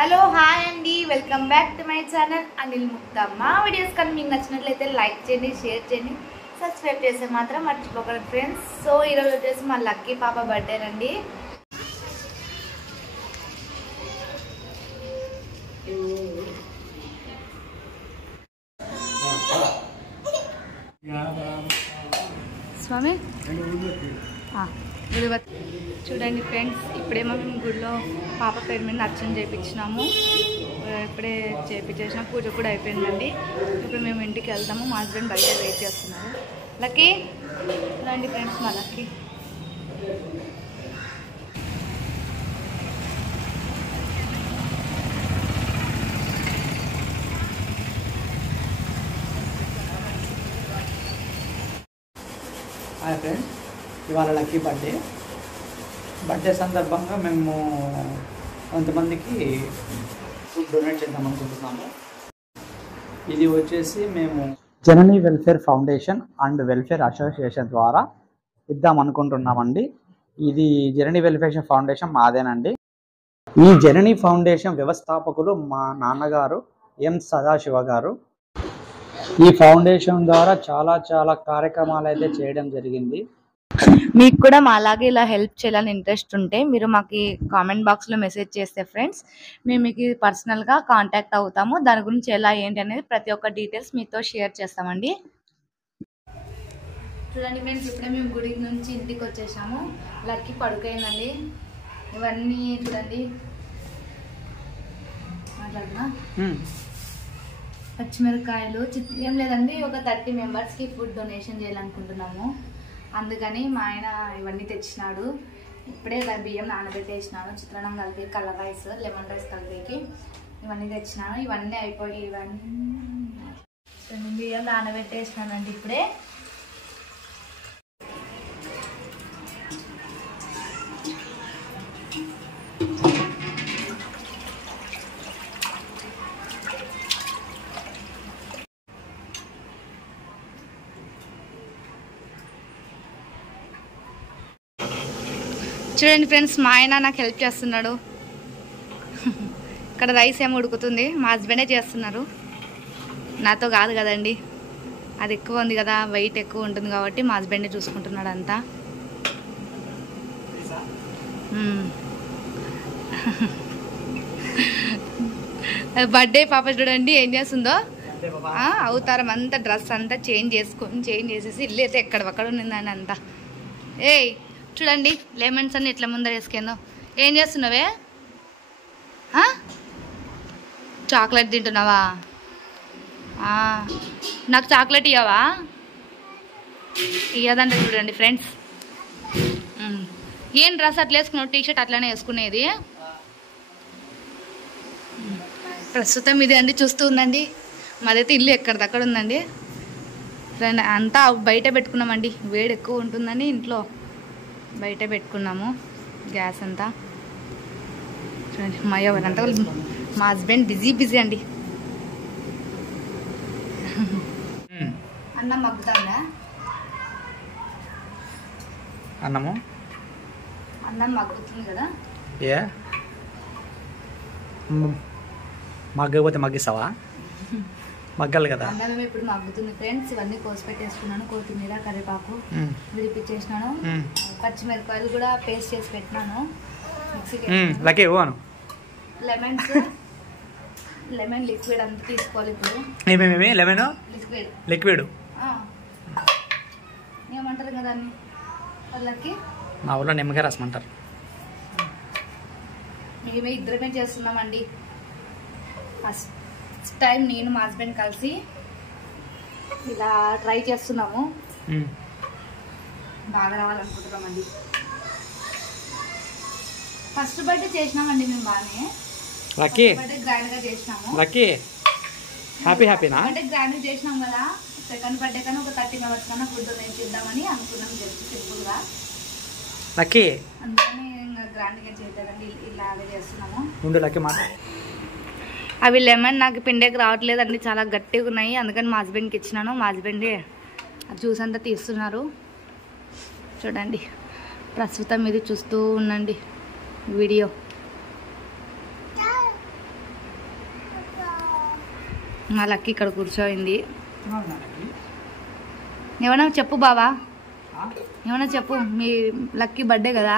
Hello hi అండి, welcome back to my channel Anil Mukta. మా videos కానీ మీకు నచ్చినట్లయితే లైక్ చేయండి, షేర్ చేయండి, సబ్స్క్రైబ్ చేస్తే మాత్రం మర్చిపోకండి ఫ్రెండ్స్. సో ఈరోజు వచ్చేసి మా లక్కీ పాప బర్త్డే అండి. స్వామి చూడండి ఫ్రెండ్స్, ఇప్పుడేమో మేము గుడిలో పాప పేరు మీద అర్చన చేయించినాము. ఇప్పుడే చేయించేసిన పూజ కూడా అయిపోయిందండి. ఇప్పుడు మేము ఇంటికి వెళ్తాము. మా హస్బెండ్ బయట వెయిట్ చేస్తున్నారు. లక్కీ రండి ఫ్రెండ్స్, మా లక్కీ హాయ్ ఫ్రెండ్స్, ఇవాళ లక్కీ బర్త్డే సందర్భంగా మేము కొంతమందికి ఫుడ్ డొనేట్ చేద్దాం అనుకుంటున్నాము. ఇది వచ్చేసి మేము జననీ welfare foundation and welfare association ద్వారా ఇద్దాం అనుకుంటున్నామండి. ఇది జననీ వెల్ఫేర్ ఫౌండేషన్ మాదేనండి. ఈ జననీ ఫౌండేషన్ వ్యవస్థాపకులు మా నాన్నగారు ఎం సదాశివ గారు. ఈ ఫౌండేషన్ ద్వారా చాలా కార్యక్రమాలు అయితే చేయడం జరిగింది. మీకు కూడా మా అలాగే ఇలా హెల్ప్ చేయాలని ఇంట్రెస్ట్ ఉంటే మీరు మాకు కామెంట్ బాక్స్లో మెసేజ్ చేస్తే ఫ్రెండ్స్ మేము మీకు పర్సనల్గా కాంటాక్ట్ అవుతాము. దాని గురించి ఎలా ఏంటి అనేది ప్రతి ఒక్క డీటెయిల్స్ మీతో షేర్ చేస్తామండి. చూడండి ఫ్రెండ్స్, ఇప్పుడే మేము గుడి నుంచి ఇంటికి వచ్చేసాము. లక్కీ పడుకైందండి. ఇవన్నీ చూడండి, మాట్లాడుతున్నా పచ్చిమిరకాయలు ఏం లేదండి, ఒక 30 మెంబర్స్కి ఫుడ్ డొనేషన్ చేయాలనుకుంటున్నాము. అందుకని మా ఆయన ఇవన్నీ తెచ్చినాడు. ఇప్పుడే బియ్యం నానబెట్టేసినాను, చిత్రాన్నం కలిపి, కలర్ రైస్, లెమన్ రైస్ కలిపేకి ఇవన్నీ తెచ్చినాను. ఇవన్నీ అయిపోయి బియ్యం నానబెట్టేసినానండి ఇప్పుడే. చూడండి ఫ్రెండ్స్, మా ఆయన నాకు హెల్ప్ చేస్తున్నాడు. ఇక్కడ రైస్ ఏమో ఉడుకుతుంది, మా హస్బెండే చేస్తున్నారు, నాతో కాదు కదండి. అది ఎక్కువ ఉంది కదా, వెయిట్ ఎక్కువ ఉంటుంది కాబట్టి మా హస్బెండే చూసుకుంటున్నాడు అంతా. బర్త్డే పాప చూడండి ఏం చేస్తుందో. అవతారం అంతా డ్రెస్ అంతా చేంజ్ చేసేసి ఇల్లు అయితే ఎక్కడక్కడ ఉన్నిందని అంతా. ఏయ్ చూడండి, లెమన్స్ అన్ని ఇట్లా ముందర వేసుకుందో. ఏం చేస్తున్నావే? చాక్లెట్ తింటున్నావా? నాకు చాక్లెట్ ఇవ్వవా? ఇవ్వదంటే చూడండి ఫ్రెండ్స్. ఏం డ్రెస్ అట్లా వేసుకున్నావు? టీషర్ట్ అట్లానే వేసుకునేది. ప్రస్తుతం ఇది అండి, చూస్తూ ఉందండి. మాదైతే ఇల్లు ఎక్కడిదక్కడ ఉందండి. అంతా బయట పెట్టుకున్నామండి, వేడి ఎక్కువ ఉంటుందని ఇంట్లో బయట పెట్టుకున్నాము గ్యాస్ అంతా. చూడండి మా ఎవరంతా మా హస్బెండ్ బిజీ అండి. అన్నం మగ్గుతుందా? అన్నం మగ్గుతుంది కదా. మగ్గకపోతే మగ్గిస్తావా? మగ్గాలి కదా. అన్నం ఇప్పుడు మగ్గుతుంది ఫ్రెండ్స్. ఇవన్నీ కోసి పెట్టేసుకున్నాను. కొత్తిమీర, కరివేపాకు విడిపించేసినాను. పచ్చిమిరపకాయలు కూడా పేస్ట్ చేసి పెట్టినాను మిక్సీకి. లెమన్ లిక్విడ్ అంతా తీసుకోవాలి ఇప్పుడు. లెమన్ లిక్విడ్ ఏమంటారు కదా అన్ని వాళ్ళకి, మా ఊళ్ళో నిమ్మకాయ రసం అంటారు. మేమే ఇద్దరమే చేస్తున్నామండి. ఫస్ట్ టైం నేను మా హస్బెండ్ కలిసి ఇలా ట్రై చేస్తున్నాము. బాగా రావాలనుకుంటున్నామండి. ఫస్ట్ బర్త్డే చేసినామండి మేము బాగానే. బర్త్డే గ్రాండ్ గా చేసినాము. అంటే గ్రాండ్ గా చేసినాం కదా. సెకండ్ బర్త్డే కానీ ఒక 30 మెంబర్స్ కన్నా ఫుడ్ డొనేట్ చేద్దామని అనుకున్నాం, జస్ట్ సింపుల్ గా. అందుకని గ్రాండ్ గా చేద్దామండి, ఇలాగే చేస్తున్నాము. అవి లెమన్ నాకు పిండేకి రావట్లేదు అండి, చాలా గట్టిగా ఉన్నాయి. అందుకని మా హస్బెండ్కి ఇచ్చినాను. మా హస్బెండే జ్యూస్ అంతా తీస్తున్నారు. చూడండి, ప్రస్తుతం ఇది చూస్తూ ఉండండి వీడియో. మా లక్కీ ఇక్కడ కూర్చోయింది. ఏమన్నా చెప్పు బావా, ఏమన్నా చెప్పు. మీ లక్కీ బర్త్డే కదా,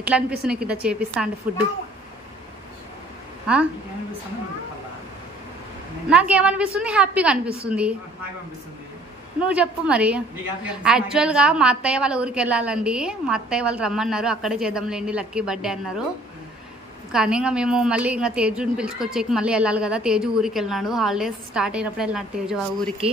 ఎట్లా అనిపిస్తుంది నీకు ఇట్లా చేపిస్తా అంటే ఫుడ్? నాకేమనిపిస్తుంది? హ్యాపీగా అనిపిస్తుంది. నువ్వు చెప్పు మరి. యాక్చువల్గా మా అత్తయ్య వాళ్ళ ఊరికి వెళ్ళాలండి. మా అత్తయ్య వాళ్ళు రమ్మన్నారు, అక్కడే చేద్దాంలేండి లక్కీ బర్త్డే అన్నారు. కానీ ఇంకా మేము మళ్ళీ ఇంకా తేజుని పిలుచుకొచ్చేకి మళ్ళీ వెళ్ళాలి కదా. తేజు ఊరికి వెళ్ళినాడు, హాలిడేస్ స్టార్ట్ అయినప్పుడు వెళ్ళినాడు తేజు ఆ ఊరికి.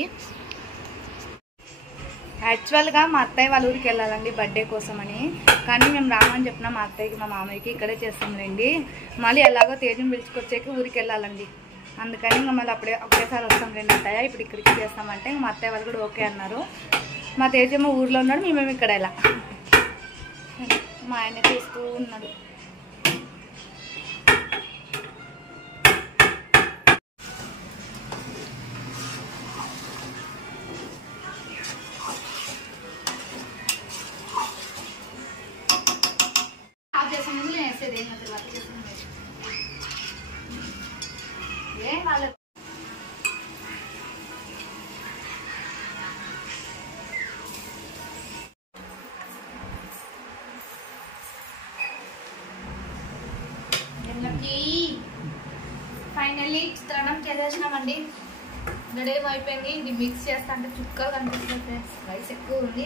యాక్చువల్గా మా అత్తయ్య వాళ్ళ ఊరికి వెళ్ళాలండి బర్త్డే కోసమని, కానీ మేము రామని చెప్పినా మా అత్తయ్యకి మా మామయ్యకి ఇక్కడే చేస్తాంలేండి. మళ్ళీ ఎలాగో తేజుని పిలుచుకొచ్చేకి ఊరికి వెళ్ళాలండి, అందుకని ఇంకా మళ్ళీ ఒకేసారి వస్తాంలేండి అత్తయ్య, ఇప్పుడు ఇక్కడికి చేస్తామంటే మా అత్తయ్య వాళ్ళు కూడా ఓకే అన్నారు. మా తేజేమో ఊర్లో ఉన్నాడు, మేమేమి ఇక్కడ ఎలా. మా ఆయన చూస్తూ ఉన్నాడు. ఫైనల్లీ చిత్రాన్నం చేసేసినామండి, రెడీ అయిపోయింది. ఇది మిక్స్ చేస్తా అంటే చుక్కలు కనిపిస్తుంది ఫ్రెండ్స్. రైస్ ఎక్కువ ఉంది,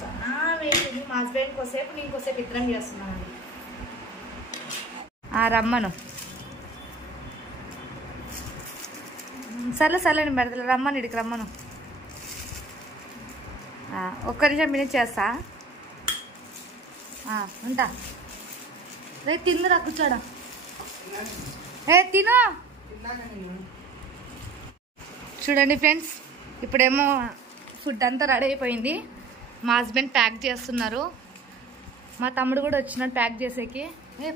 చాలా వేసింది. మా హస్బెండ్ కోసేపు నేను కోసేపు ఇద్దరం చేస్తున్నామండి. రమ్మను, సర్లే సర్లే నేను పెడతా, రమ్మను ఇడికి రమ్మను. ఒక్క నిమిషం మినిట్ చేస్తా, ఉంటా. రే తిందురా, కూర్చోడా. తిను. చూడండి ఫ్రెండ్స్, ఇప్పుడేమో ఫుడ్ అంతా రెడీ అయిపోయింది. మా హస్బెండ్ ప్యాక్ చేస్తున్నారు, మా తమ్ముడు కూడా వచ్చినాడు ప్యాక్ చేసేకి.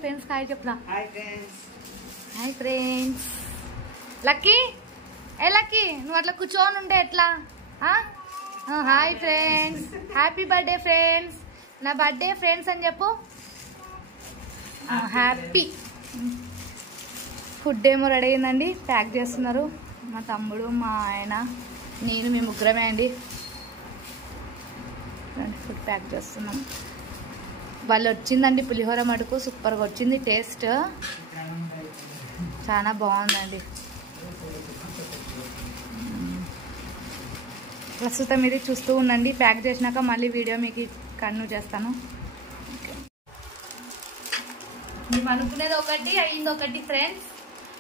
ఫ్రెండ్స్ హాయ్ చెప్పురా. Hi friends. లక్కీ, లక్కీ నువ్వు అట్లా కూర్చొని ఉంటే ఎట్లా? Hi friends, happy birthday friends. నా బర్త్డే ఫ్రెండ్స్ అని చెప్పు. హ్యాపీ. ఫుడ్ ఏమో రెడీ అయిందండి, ప్యాక్ చేస్తున్నారు. మా తమ్ముడు, మా ఆయన, నేను, మేము ముగ్గురమే అండి. ఫుడ్ ప్యాక్ చేస్తున్నాం. వాళ్ళు వచ్చిందండి పులిహోర మటుకు సూపర్గా వచ్చింది, టేస్ట్ చాలా బాగుందండి. ప్రస్తుతం ఇది చూస్తూ ఉండండి, ప్యాక్ చేసినాక మళ్ళీ వీడియో మీకు కంటిన్యూ చేస్తాను. మేము అనుకునేది ఒకటి అయింది ఒకటి ఫ్రెండ్స్.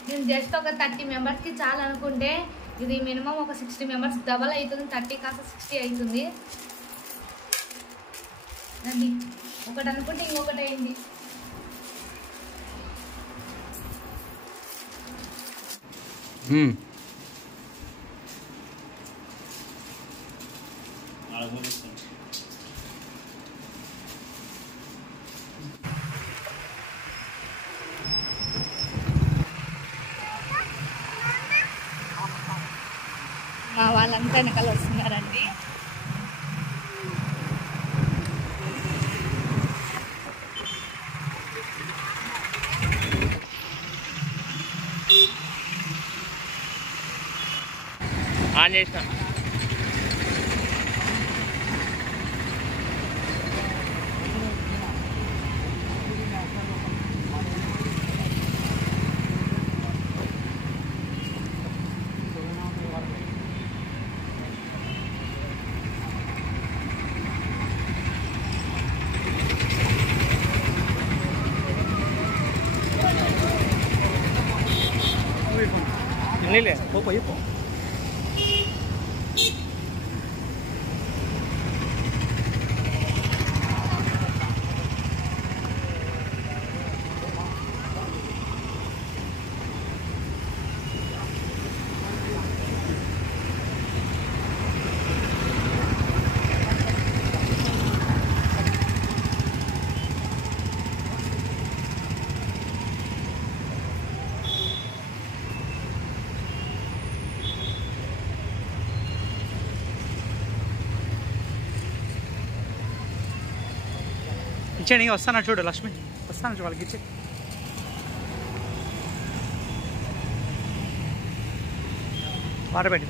నేను జస్ట్ ఒక 30 మెంబర్స్కి చాలా అనుకుంటే ఇది మినిమం ఒక 60 మెంబర్స్ డబల్ అవుతుంది. 30 కాస్త 60 అవుతుంది. ఒకటి అనుకుంటే ఇంకొకటి అయింది. మా వాళ్ళంతా వెనకాల వస్తున్నారండి. ఆన్ చేసిన Lele, popo ipo. ఇచ్చేయండి, వస్తాను చూడు లక్ష్మి, వస్తాను చూడు వాళ్ళకి ఇచ్చే. వాటర్ పెట్టి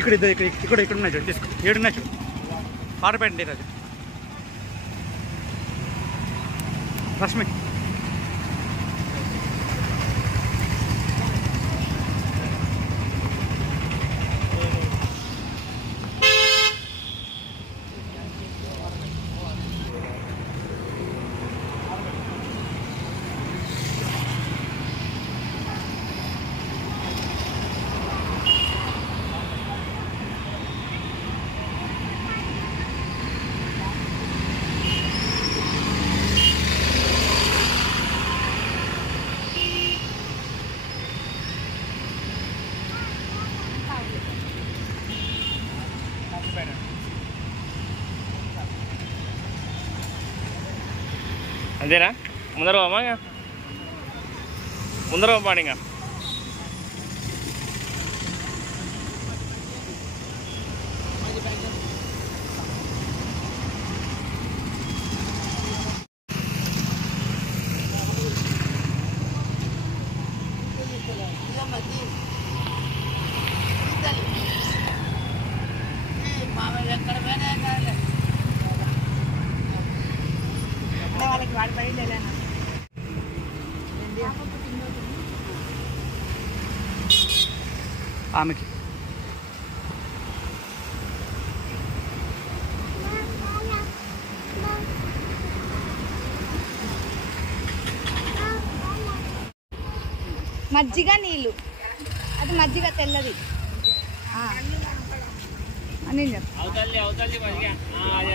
ఇక్కడ ఇక్కడ ఉన్నాయి చూడు, తీసుకో. 7 ఉన్నాయి చూడు. వాటర్ పెట్టండి రాజు. రష్మి అంతేనా? ముందర పోమా, ముందర పోపాడు ఇంకా. ఆమెకి మజ్జిగ నీళ్ళు, అది మజ్జిగ తెల్లది అని చెప్తా. అదే